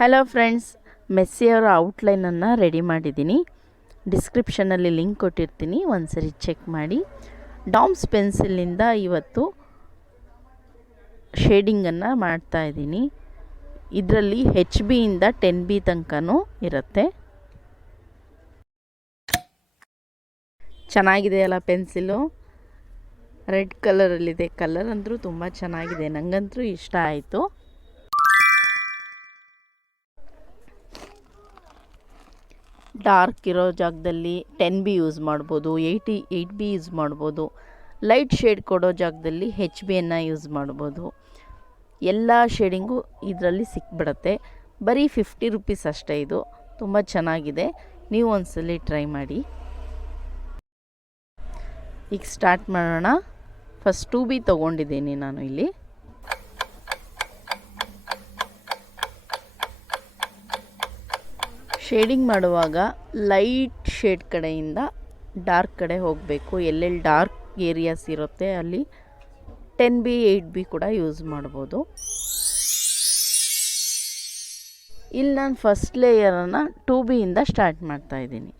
Hello friends, ಮೆಸ್ಸಿಯವರ ಔಟ್ಲೈನನ್ನು ready ಮಾಡಿದ್ದೀನಿ. ಡಿಸ್ಕ್ರಿಪ್ಷನಲ್ಲಿ link ಕೊಟ್ಟಿರ್ತೀನಿ, ಒಂದ್ಸರಿ ಚೆಕ್ ಮಾಡಿ. ಡಾಮ್ಸ್ ಪೆನ್ಸಿಲ್ನಿಂದ ಇವತ್ತು ಶೇಡಿಂಗನ್ನು ಮಾಡ್ತಾಯಿದ್ದೀನಿ. ಇದರಲ್ಲಿ HB ಇಂದ 10B ತನಕನೂ ಇರುತ್ತೆ. ಚೆನ್ನಾಗಿದೆಯಲ್ಲ ಪೆನ್ಸಿಲು, ರೆಡ್ ಕಲರಲ್ಲಿದೆ. ಕಲರ್ ಅಂದರೂ ತುಂಬ ಚೆನ್ನಾಗಿದೆ, ನನಗಂತೂ ಇಷ್ಟ ಆಯಿತು. ಡಾರ್ಕ್ ಇರೋ ಜಾಗದಲ್ಲಿ 10B ಯೂಸ್ ಮಾಡ್ಬೋದು, 8B ಯೂಸ್ ಮಾಡ್ಬೋದು. ಲೈಟ್ ಶೇಡ್ ಕೊಡೋ ಜಾಗದಲ್ಲಿ HBಯನ್ನು ಯೂಸ್ ಮಾಡ್ಬೋದು. ಎಲ್ಲ ಶೇಡಿಂಗು ಇದರಲ್ಲಿ ಸಿಕ್ಬಿಡುತ್ತೆ. ಬರೀ 50 ರೂಪೀಸ್ ಅಷ್ಟೇ. ಇದು ತುಂಬ ಚೆನ್ನಾಗಿದೆ, ನೀವು ಒಂದ್ಸಲಿ ಟ್ರೈ ಮಾಡಿ. ಈಗ ಸ್ಟಾರ್ಟ್ ಮಾಡೋಣ. ಫಸ್ಟ್ 2B ತೊಗೊಂಡಿದ್ದೀನಿ ನಾನು ಇಲ್ಲಿ. ಶೇಡಿಂಗ್ ಮಾಡುವಾಗ ಲೈಟ್ ಶೇಡ್ ಕಡೆಯಿಂದ ಡಾರ್ಕ್ ಕಡೆ ಹೋಗಬೇಕು. ಎಲ್ಲೆಲ್ಲಿ ಡಾರ್ಕ್ ಏರಿಯಾಸ್ ಇರುತ್ತೆ ಅಲ್ಲಿ 10B 8B ಕೂಡ ಯೂಸ್ ಮಾಡ್ಬೋದು. ಇಲ್ಲಿ ನಾನು ಫಸ್ಟ್ ಲೇಯರನ್ನು 2B ಇಂದ ಸ್ಟಾರ್ಟ್ ಮಾಡ್ತಾಯಿದ್ದೀನಿ.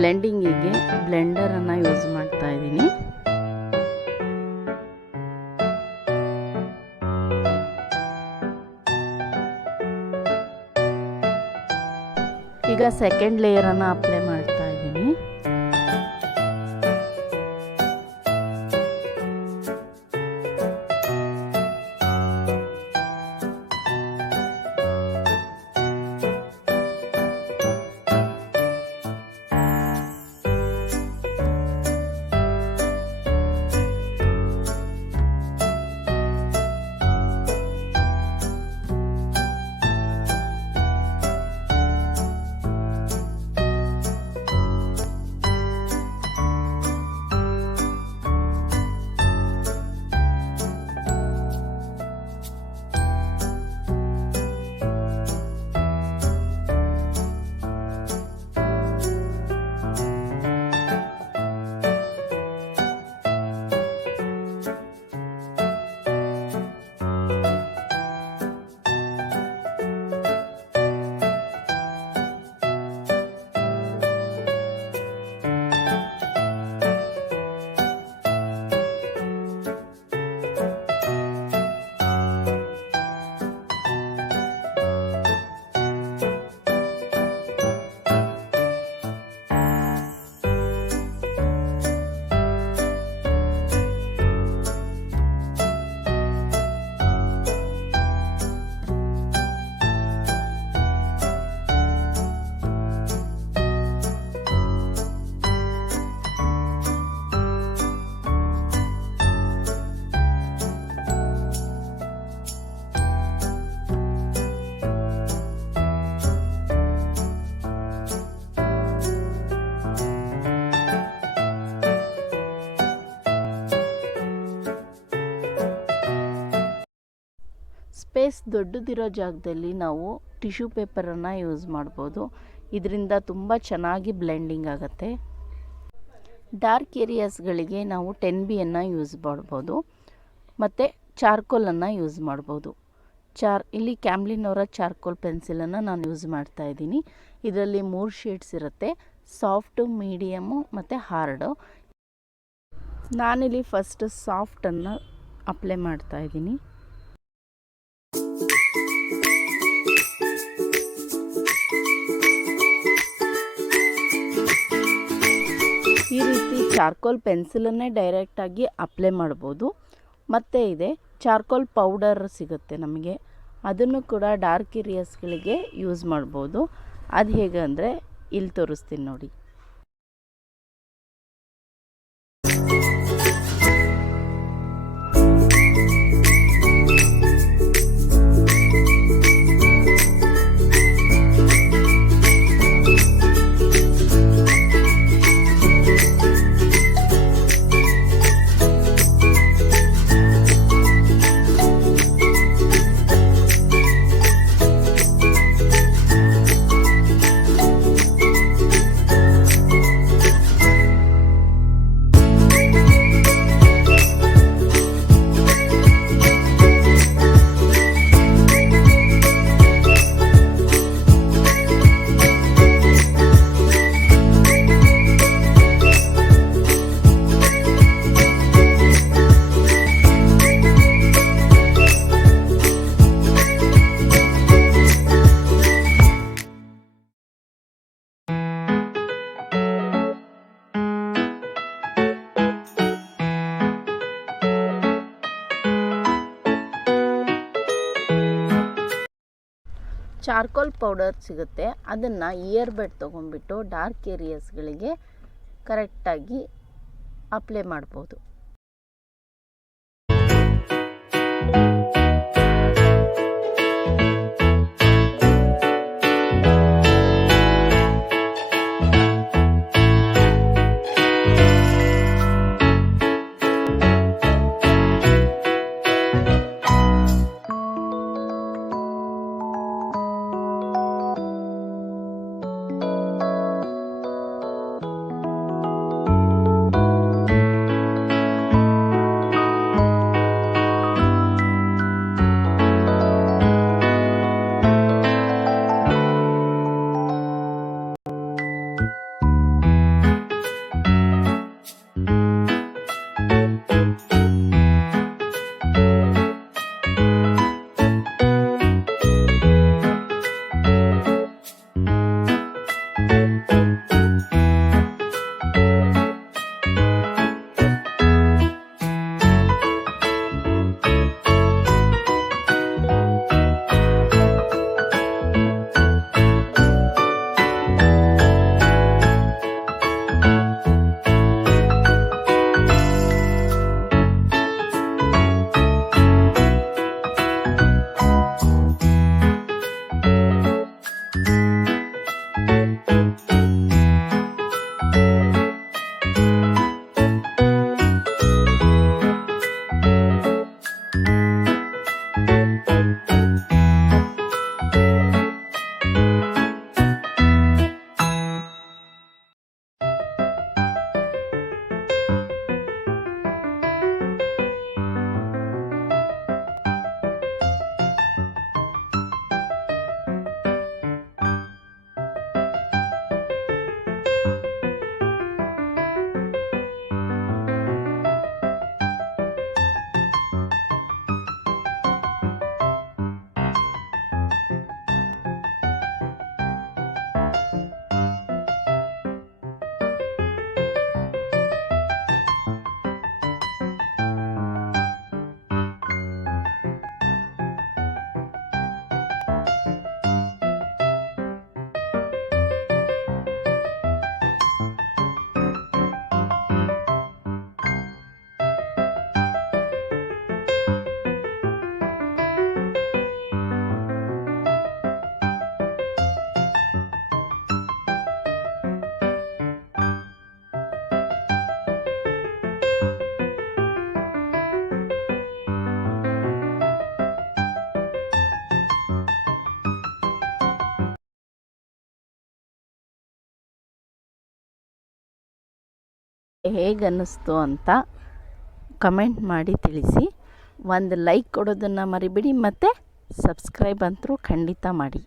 ಬ್ಲೆಂಡಿಂಗಿಗೆ ಬ್ಲೆಂಡರನ್ನು ಯೂಸ್ ಮಾಡ್ತಾ ಇದ್ದೀನಿ. ಈಗ ಸೆಕೆಂಡ್ ಲೇಯರನ್ನು ಅಪ್ಲೈ ಮಾಡ್ತಾ ಇದ್ದೀನಿ. ಸ್ಪೇಸ್ ದೊಡ್ಡದಿರೋ ಜಾಗದಲ್ಲಿ ನಾವು ಟಿಶ್ಯೂ ಪೇಪರನ್ನು ಯೂಸ್ ಮಾಡ್ಬೋದು. ಇದರಿಂದ ತುಂಬ ಚೆನ್ನಾಗಿ ಬ್ಲೆಂಡಿಂಗ್ ಆಗುತ್ತೆ. ಡಾರ್ಕ್ ಏರಿಯಾಸ್ಗಳಿಗೆ ನಾವು 10B ಯೂಸ್ ಮಾಡ್ಬೋದು ಮತ್ತು ಚಾರ್ಕೋಲನ್ನು ಯೂಸ್ ಮಾಡ್ಬೋದು. ಇಲ್ಲಿ ಕ್ಯಾಮ್ಲಿನ್ ಅವರ ಚಾರ್ಕೋಲ್ ಪೆನ್ಸಿಲನ್ನು ನಾನು ಯೂಸ್ ಮಾಡ್ತಾ ಇದ್ದೀನಿ. ಇದರಲ್ಲಿ 3 ಶೇಡ್ಸ್ ಇರುತ್ತೆ, ಸಾಫ್ಟು, ಮೀಡಿಯಮು ಮತ್ತು ಹಾರ್ಡು. ನಾನಿಲ್ಲಿ ಫಸ್ಟ್ ಸಾಫ್ಟನ್ನು ಅಪ್ಲೈ ಮಾಡ್ತಾ ಇದ್ದೀನಿ. ಈ ರೀತಿ ಚಾರ್ಕೋಲ್ ಪೆನ್ಸಿಲನ್ನೇ ಡೈರೆಕ್ಟಾಗಿ ಅಪ್ಲೈ ಮಾಡ್ಬೋದು. ಮತ್ತು ಇದೆ ಚಾರ್ಕೋಲ್ ಪೌಡರ್ ಸಿಗುತ್ತೆ ನಮಗೆ, ಅದನ್ನು ಕೂಡ ಡಾರ್ಕ್ ಏರಿಯಾಸ್ಗಳಿಗೆ ಯೂಸ್ ಮಾಡ್ಬೋದು. ಅದು ಹೇಗೆ ಅಂದರೆ ಇಲ್ಲಿ ತೋರಿಸ್ತೀನಿ ನೋಡಿ. ಚಾರ್ಕೋಲ್ ಪೌಡರ್ ಸಿಗುತ್ತೆ, ಅದನ್ನು ಇಯರ್ಬಡ್ ತೊಗೊಂಡ್ಬಿಟ್ಟು ಡಾರ್ಕ್ ಏರಿಯಾಸ್ಗಳಿಗೆ ಕರೆಕ್ಟಾಗಿ ಅಪ್ಲೈ ಮಾಡ್ಬೋದು. ಹೇಗನ್ನಿಸ್ತು ಅಂತ ಕಮೆಂಟ್ ಮಾಡಿ ತಿಳಿಸಿ. ಒಂದು ಲೈಕ್ ಕೊಡೋದನ್ನು ಮರಿಬೇಡಿ ಮತ್ತು ಸಬ್ಸ್ಕ್ರೈಬ್ ಅಂತೂ ಖಂಡಿತ ಮಾಡಿ.